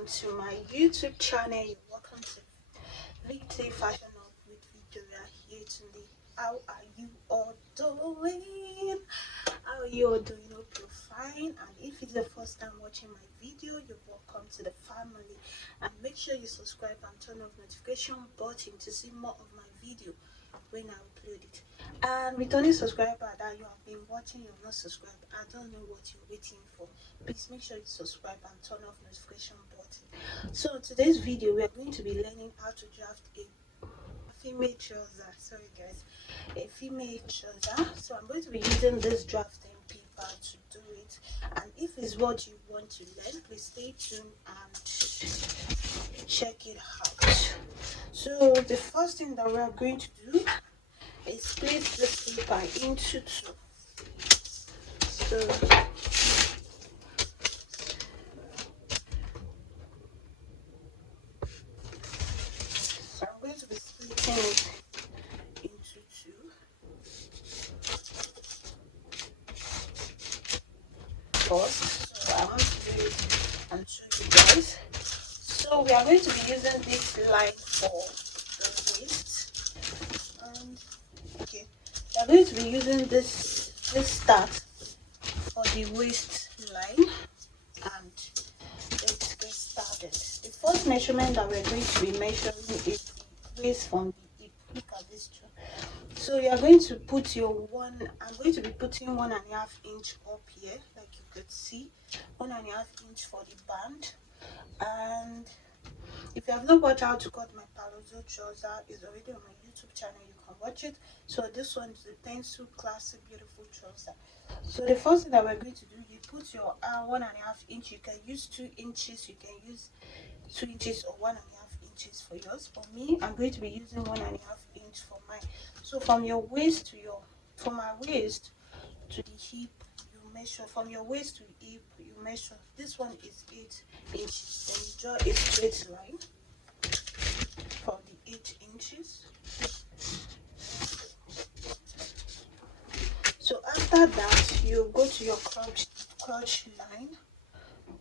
welcome to my YouTube channel. You're welcome to VT Fashion Up with Victoria here today. How are you all doing? How are you all doing? Hope you're fine. And if it's the first time watching my video, you're welcome to the family. And make sure you subscribe and turn on notification button to see more of my video when I upload it. And returning subscriber that you have been watching, you're not subscribed, I don't know what you're waiting for. Please make sure you subscribe and turn off notification button. So today's video, we are going to be learning how to draft a female trouser. Sorry guys, a female trouser. So I'm going to be using this drafting paper to do it. And if it's what you want to learn, please stay tuned and check it out. So the first thing that we are going to do is split this paper into two. So I'm going to be splitting it into two. First, so I want to do it and show you guys. So we are going to be using this line for the waist, and okay, we are going to be using this start for the waist line, and let's get started. The first measurement that we're going to be measuring is the waist from the hip. Look at this two. So you are going to put your I'm going to be putting 1.5 inch up here, like you could see, 1.5 inch for the band. And if you have not watched how to cut my palazzo trouser, is already on my YouTube channel, you can watch it. So this one is the pencil classic beautiful trouser. So the first thing that we're going to do, you put your 1.5 inch. You can use 2 inches, you can use 2 inches or 1.5 inches for yours. For me, I'm going to be using 1.5 inch for mine. So from your waist to from my waist to the hip, you measure. From your waist to hip, you measure. This one is 8 inches. Then you draw a straight line from the 8 inches. So after that, you go to your crotch line.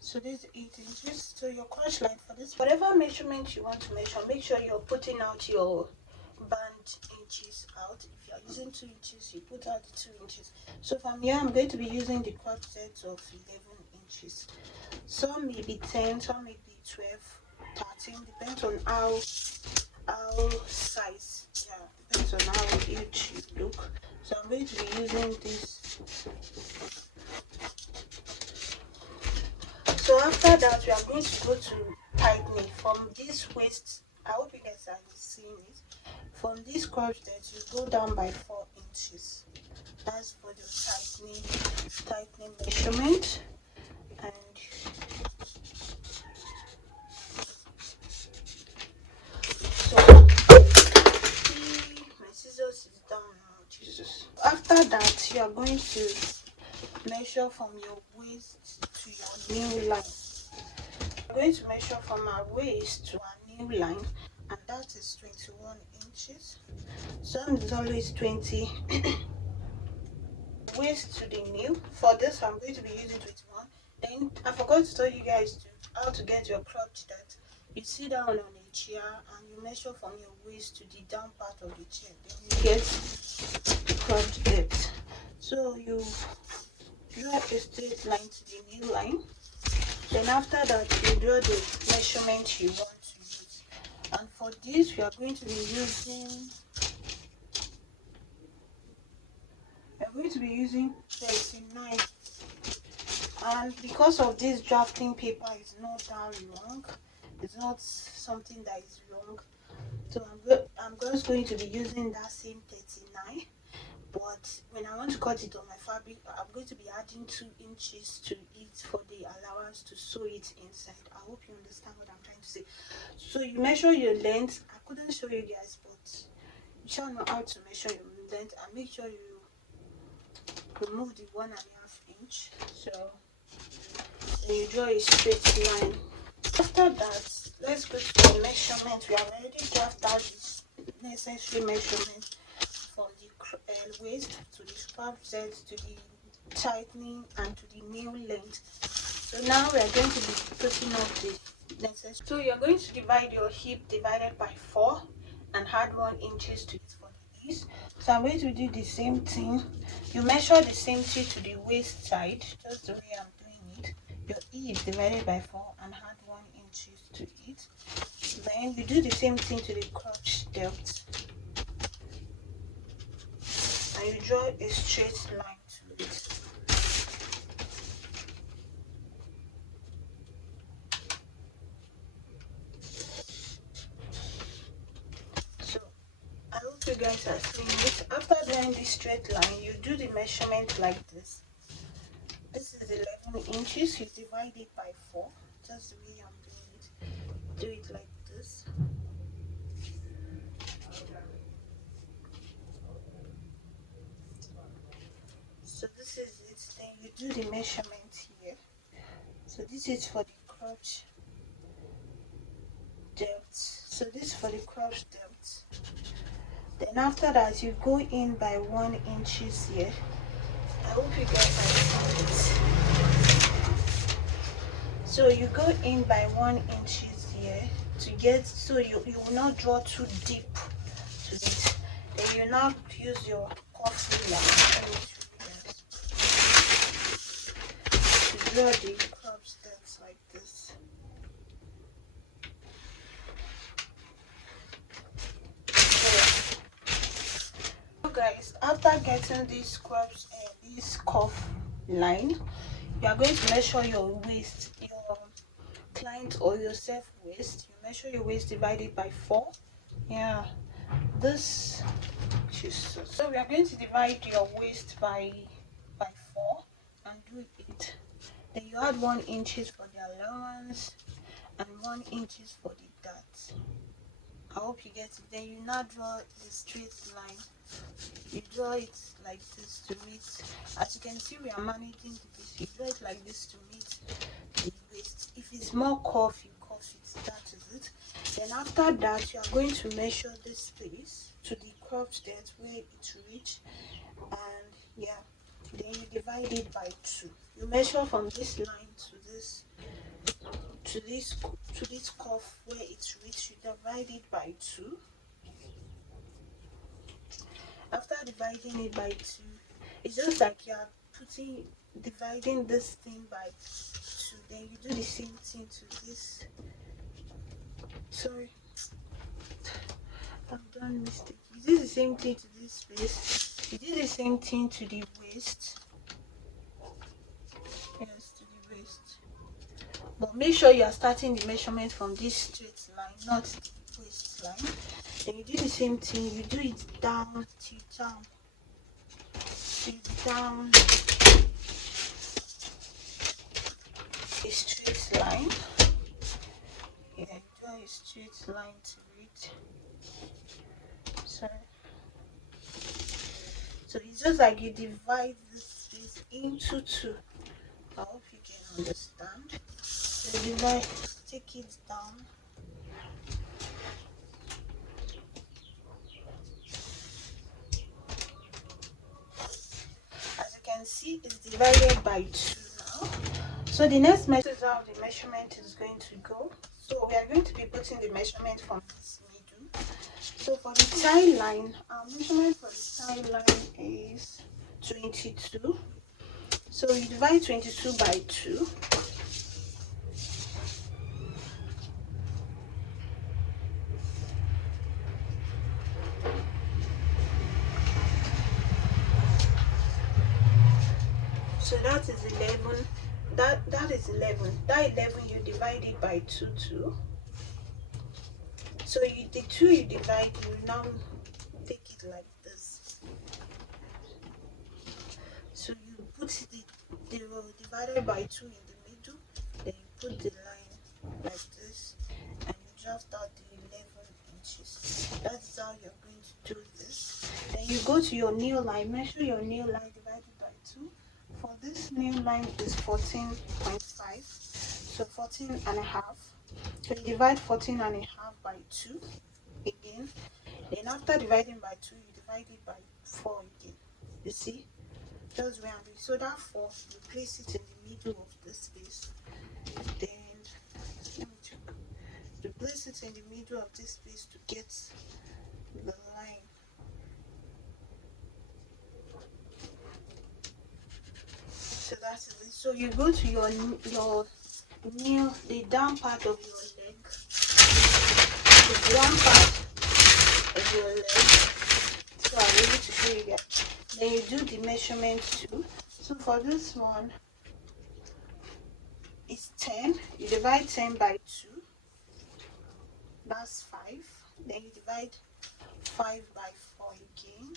So this is 8 inches. So your crotch line for this, whatever measurement you want to measure, make sure you're putting out your band inches out. If you are using 2 inches, you put out the 2 inches. So from here, I'm going to be using the crotch set of 11 inches. Some may be 10, some may be 12, 13, depends on how size, depends on how huge you look. So I'm going to be using this. So after that, we are going to go to tightening from this waist. I hope you guys are seeing it. From this crotch that you go down by 4 inches. That's for the tightening measurement. And so my scissors is down now. Jesus. After that, you are going to measure from your waist to your new line. I'm going to measure from our waist to our new line, and that is 21 inches. Some is always 20. Waist to the new. For this, I'm going to be using 21. Then I forgot to tell you guys how to get your crotch that you sit down on a chair and you measure from your waist to the down part of the chair. Then you get crotch depth. So you draw a straight line to the new line. Then after that, you draw the measurement you want to use. And for this, we are going to be using 39. And because of this drafting paper is not that long, it's not something that is long, so I'm just going to be using that same 39. But when I want to cut it on my fabric, I'm going to be adding 2 inches to it for the allowance to sew it inside. I hope you understand what I'm trying to say. So you measure your length. I couldn't show you guys, but you shall know how to measure your length, and make sure you remove the 1.5 inch. So then you draw a straight line. After that, let's go to the measurement. We have already drafted out this necessary measurement from the waist to the scrap set to the tightening and to the new length. So now we are going to be putting up the necessary. So you're going to divide your hip divided by 4 and add 1 inches to it for the ease. So I'm going to do the same thing. You measure the same thing to the waist side, just the way I'm doing it. Your hip divided by 4 and add 1 inches to it. Then you do the same thing to the crotch depth. And you draw a straight line to it. So I hope you guys are seeing it. After drawing this straight line, you do the measurement like this. This is 11 inches. You divide it by 4. Just the way I'm doing it. Do it like this. So this is it. Then you do the measurement here. So this is for the crotch depth. So this is for the crotch depth. Then after that, you go in by 1 inches here. I hope you guys are seeing it. So you go in by 1 inches here to get, so you will not draw too deep to it. Then you now use your cuff ruler to draw the crotch depth like this. So guys, after getting this cuff line, you are going to measure your waist, your client or yourself waist. You measure your waist divided by 4. Yeah, this. So we are going to divide your waist by 4 and do it. Then you add 1 inches for the allowance and 1 inches for the dart. I hope you get it. Then you now draw the straight line. You draw it like this to meet. As you can see, we are managing this. You draw it like this to meet the waist. If it's more curve, you curve it. That is it. Then after that, you are going to measure this space to the crotch depth where it reach, and yeah, then you divide it by 2. You measure from this line to this curve where it reach. You divide it by 2. After dividing it by 2, it's just like you are dividing this thing by 2. Then you do the same thing to this. Sorry, I've done mistake. You do the same thing to this space. You do the same thing to the waist. Yes, to the waist. But make sure you are starting the measurement from this straight line, not the waistline. Then you do the same thing. You do it down till down. Down a straight line. Yeah, draw a straight line to it. So it's just like you divide this space into 2. I hope you can understand. So divide, take it down. As you can see, it's divided by 2 now. So the next method is how the measurement is going to go. So we are going to be putting the measurement from this middle. So for the tie line, our measurement for the tie line is 22. So you divide 22 by 2. So that is 11. That is 11. That 11 you divide it by 2 too. So the 2 you divide, you now take it like this. So you put the divided by 2 in the middle, then you put the line like this, and you draft out the 11 inches. That's how you're going to do this. Then you go to your nail line, measure your nail line divided by 2. For this nail line is 14.5, so 14 and a half. So you divide 14 and a half by 2 again. Then after dividing by 2, you divide it by 4 again. You see? Just where I'm doing. So that 4, you place it in the middle of the space. Then let me check. You place it in the middle of this space to get the line. So that's it. So you go to your nail, the down part of your leg, the down part of your leg. So I'm able to show you that. Then you do the measurement too. So for this one, it's 10. You divide 10 by 2. That's 5. Then you divide 5 by 4 again.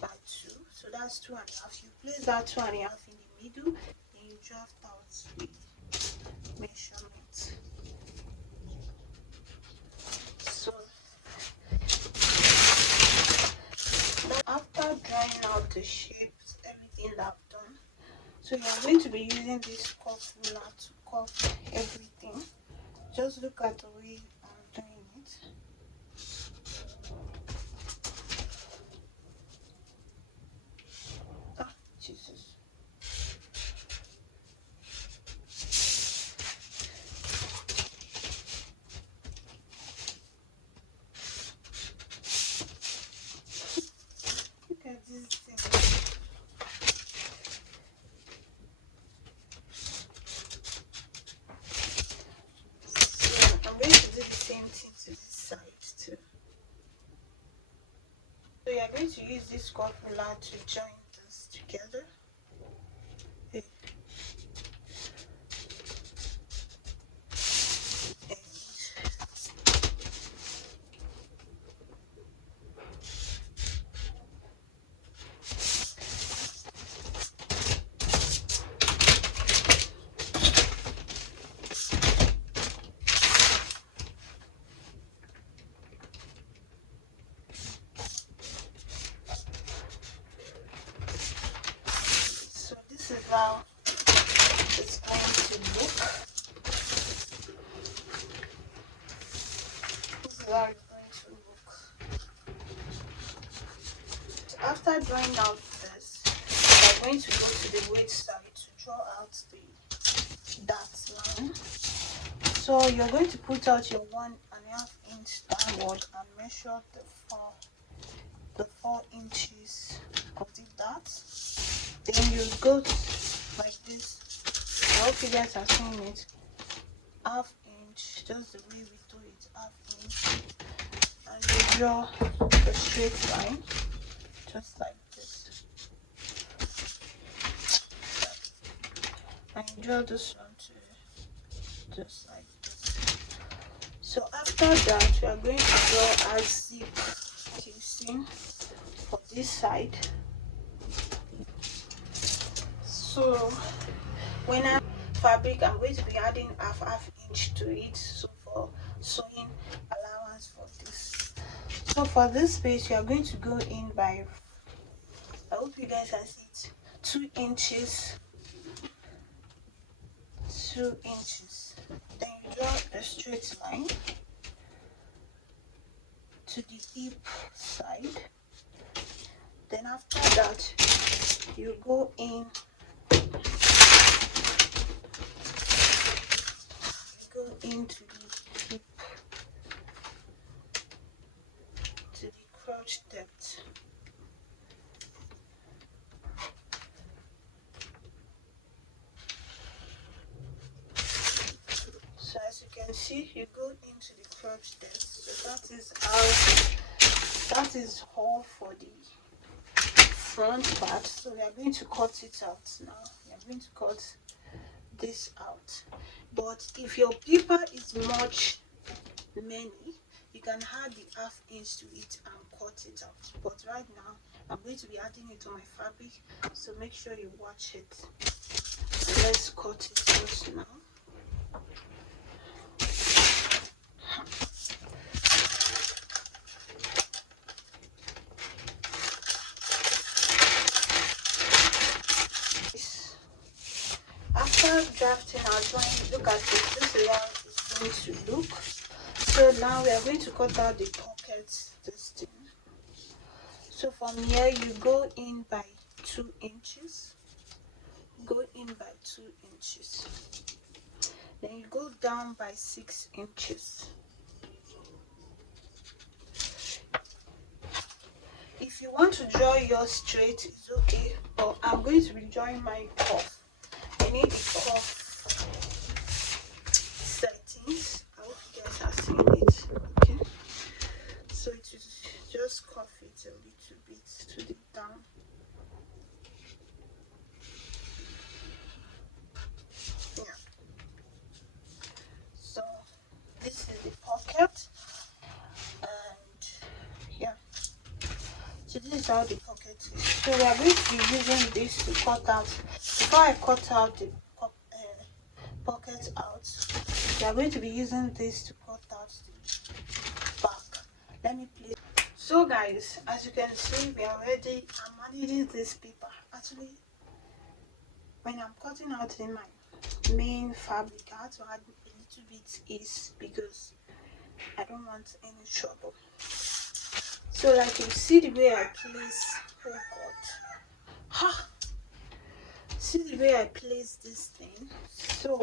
By 2. So that's 2.5. You place that 2.5 in the middle. Then you draft out the measurement. So after drawing out the shapes, everything that I've done, so you're going to be using this curve ruler to curve everything. Just look at the way I'm doing it. Ah, Jesus. Look at this thing. So I'm going to do the same thing to this side too. So you're going to use this curve ruler to join this together. And so this is how it's going to look. This is how it's going to look. So after drawing out this, we're going to go to the weight side to draw out the dot line. So you're going to put out your 1.5 inch downward and measure the 4 inches of the dot. Then you go like this. I hope you guys are seeing it. 1/2 inch, just the way we do it, 1/2 inch, and you draw a straight line, just like this. And you draw this one too, just like this. So after that, we are going to draw a zip casing for this side. So when I fabric, I'm going to be adding 1/2 inch to it, so for sewing allowance for this. So for this space, you are going to go in by, I hope you guys can see it, 2 inches, 2 inches. Then you draw a straight line to the hip side. Then after that, you go in, into the hip, to the crotch depth. So as you can see, you go into the crotch depth. So that is all for the front part. So we are going to cut it out now. We are going to cut this out. But if your paper is much many, you can add the 1/2 inch to it and cut it out. But right now, I'm going to be adding it to my fabric, so make sure you watch it. So let's cut it out now. After drafting our drawing, look at this. This is how it's going to look. So now we are going to cut out the pockets, this thing. So from here you go in by 2 inches, go in by 2 inches, then you go down by 6 inches. If you want to draw yours straight, it's okay, but I'm going to be drawing my cuff. I need the cuff settings. I hope you guys are seeing it. Okay, so it is just cuff it a little bit to the down. Yeah, so this is the pocket, and yeah, so this is how the pocket is. So we are going to be using this to cut out. Before I cut out the pocket out, we are going to be using this to cut out the back. Let me play. So guys, as you can see, I'm managing this paper. Actually, when I'm cutting out in my main fabric, I have to add a little bit ease because I don't want any trouble. So like you see the way I place, oh god, see the way I place this thing. So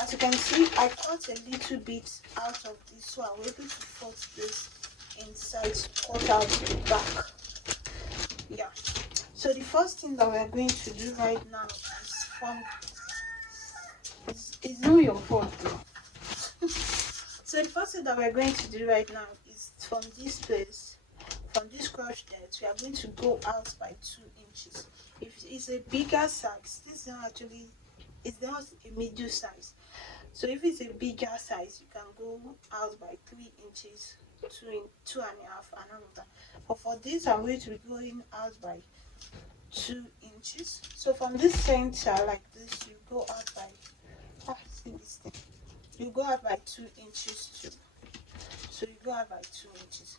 as you can see, I cut a little bit out of this, so I was able to force this inside to cut out the back. Yeah, so the first thing that we're going to do right now is it's not your fault though. So the first thing that we're going to do right now is from this place, from this crotch depth, we are going to go out by 2 inches. If it's a bigger size, this is not actually, it's not a medium size. So if it's a bigger size, you can go out by 3 inches, 2.5, and all of that. But for this, I'm going to be going out by 2 inches. So from this center like this, you go out by see this thing. You go out by 2 inches too. So you go out by 2 inches.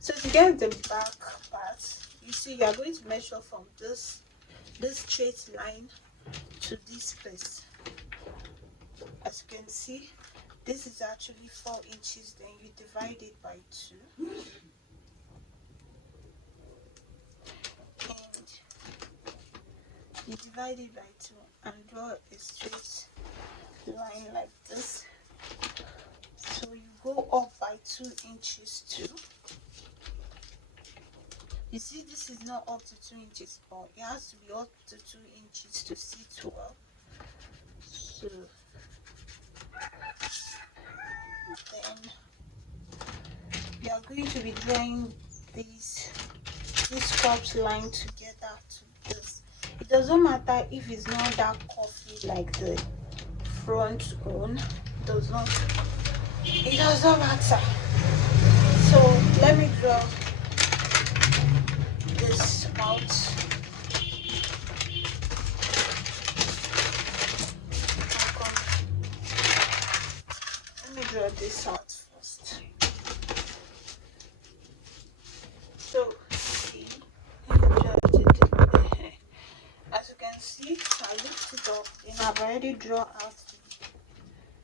So to get the back part, you see, you are going to measure from this straight line to this place. As you can see, this is actually 4 inches. Then you divide it by 2, and you divide it by 2 and draw a straight line like this. So you go up by 2 inches too. You see, this is not up to 2 inches, but it has to be up to 2 inches to sit well. So then we are going to be drawing this cropped line together to this. It doesn't matter if it's not that curvy like the front one. It does not matter. So let me draw this out. Let me draw this out first. So see, let me draw it. As you can see, I lift it up and I've already drawn out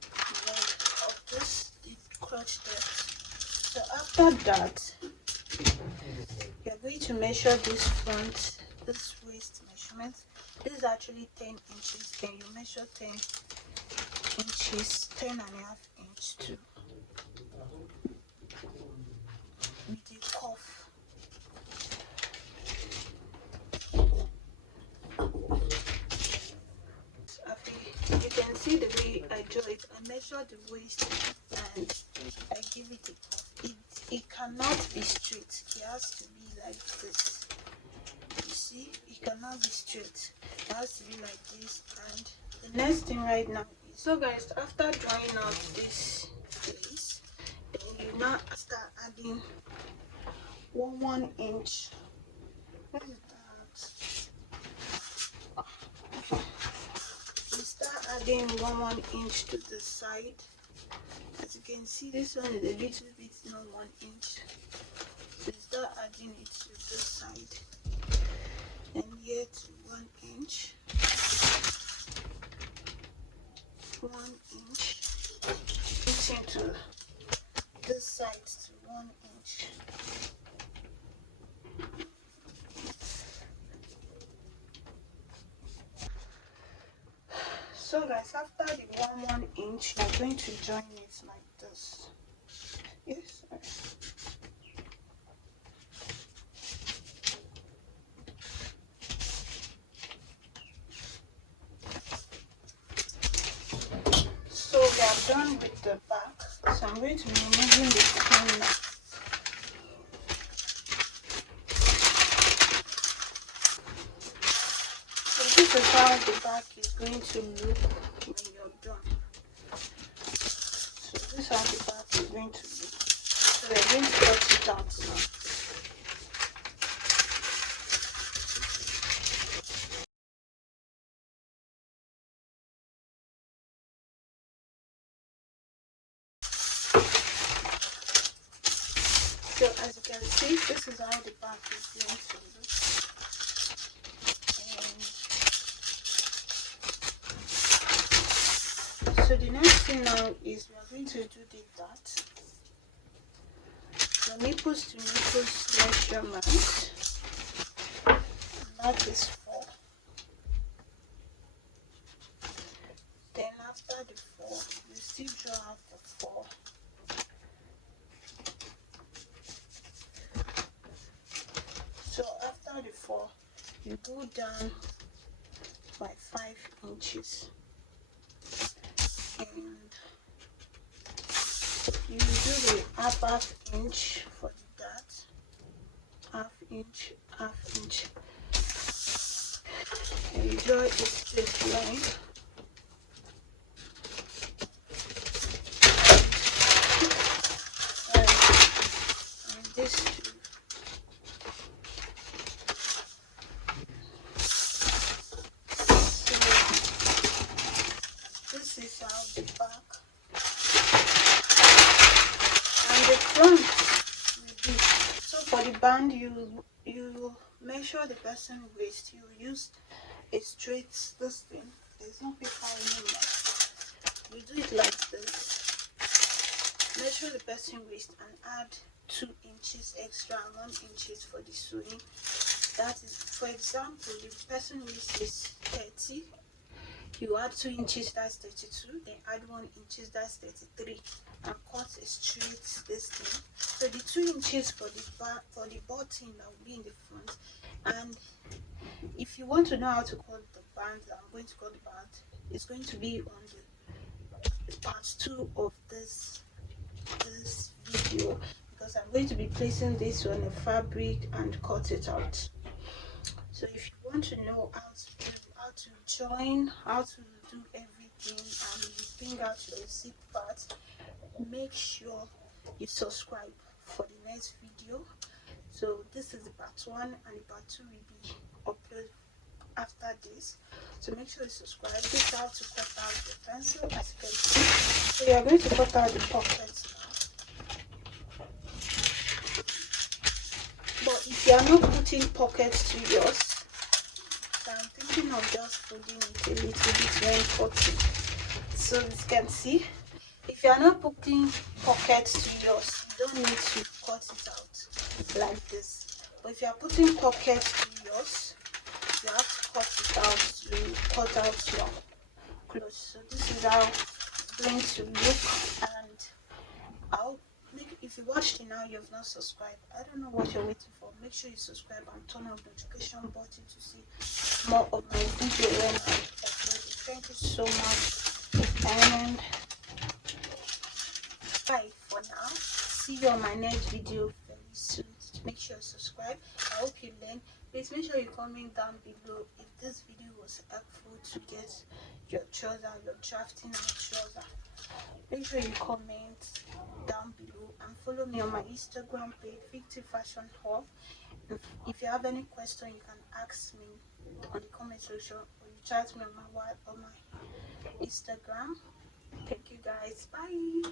the leg of this crotch depth. So after that, you're going to measure this waist measurement. This is actually 10 inches. Then you measure 10 inches, 10.5 inches too, with a cuff. You can see the way I draw it. I measure the waist and I give it a cuff. It cannot be straight. It has to be like this. You see, it cannot be straight. It has to be like this. And the next thing right now is, so guys, after drawing out this place, then you now start adding 1 inch. What is that? You start adding 1 inch to the side. As you can see, this one is a little bit not 1 inch. So you start adding it to this side, and here to 1 inch, 1 inch, into this to 1 inch. So guys, after the 1 inch, you're going to join it like this. Yes. So we are done with the back. So I'm going to be removing the skin now. So this is how the back is going to look when you're done. So this is how the back is going to look. So we're going to cut it out now. So as you can see, this is how the back is going to look. So the next thing now is we are going to do the dart. The nipples to nipples measurement. That is 4. Then after the 4, you still draw out the 4. So after the 4, you go down by 5 inches. And you do the half inch for the dart. Half inch. And you draw a straight line. And this too. So this is how the back and the front will be. So for the band, you measure the person waist. You use a straight this thing. There's no paper anymore. You do it like this. Measure the person waist and add 2 inches extra and 1 inches for the sewing. That is, for example, the person waist is 30. You add 2 inches, that's 32. Then add 1 inches, that's 33, and cut a straight this thing. So the 2 inches for the back, for the button that will be in the front. And if you want to know how to cut the band, I'm going to cut the band. It's going to be on the part 2 of this video, because I'm going to be placing this on a fabric and cut it out. So if you want to know how to join, how to do everything, and you bring out your zip part, make sure you subscribe for the next video. So this is the part 1, and the part 2 will be uploaded after this. So make sure you subscribe. This is how to cut out the pencil, as you can see. So you are going to cut out the pockets now. But if you are not putting pockets to yours, so I'm thinking of just putting it a little bit when cutting. So as you can see, if you are not putting pockets to yours, you don't need to cut it out like this. But if you are putting pockets to yours, you have to cut it out to cut out your clothes. So this is how it's going to look. And if you watched it now, you have not subscribed, I don't know what you're waiting for. Make sure you subscribe and turn on the notification button to see more of my video when I upload it. Thank you so much, and bye for now. See you on my next video very soon. Make sure you subscribe. I hope you learn. Please make sure you comment down below if this video was helpful to get your trouser, your drafting out trouser. Make sure you comment down below and follow me on my Instagram page, Victory Fashion Hub. If you have any question, you can ask me on the comment section, or you chat me on my Instagram. Thank you guys. Bye.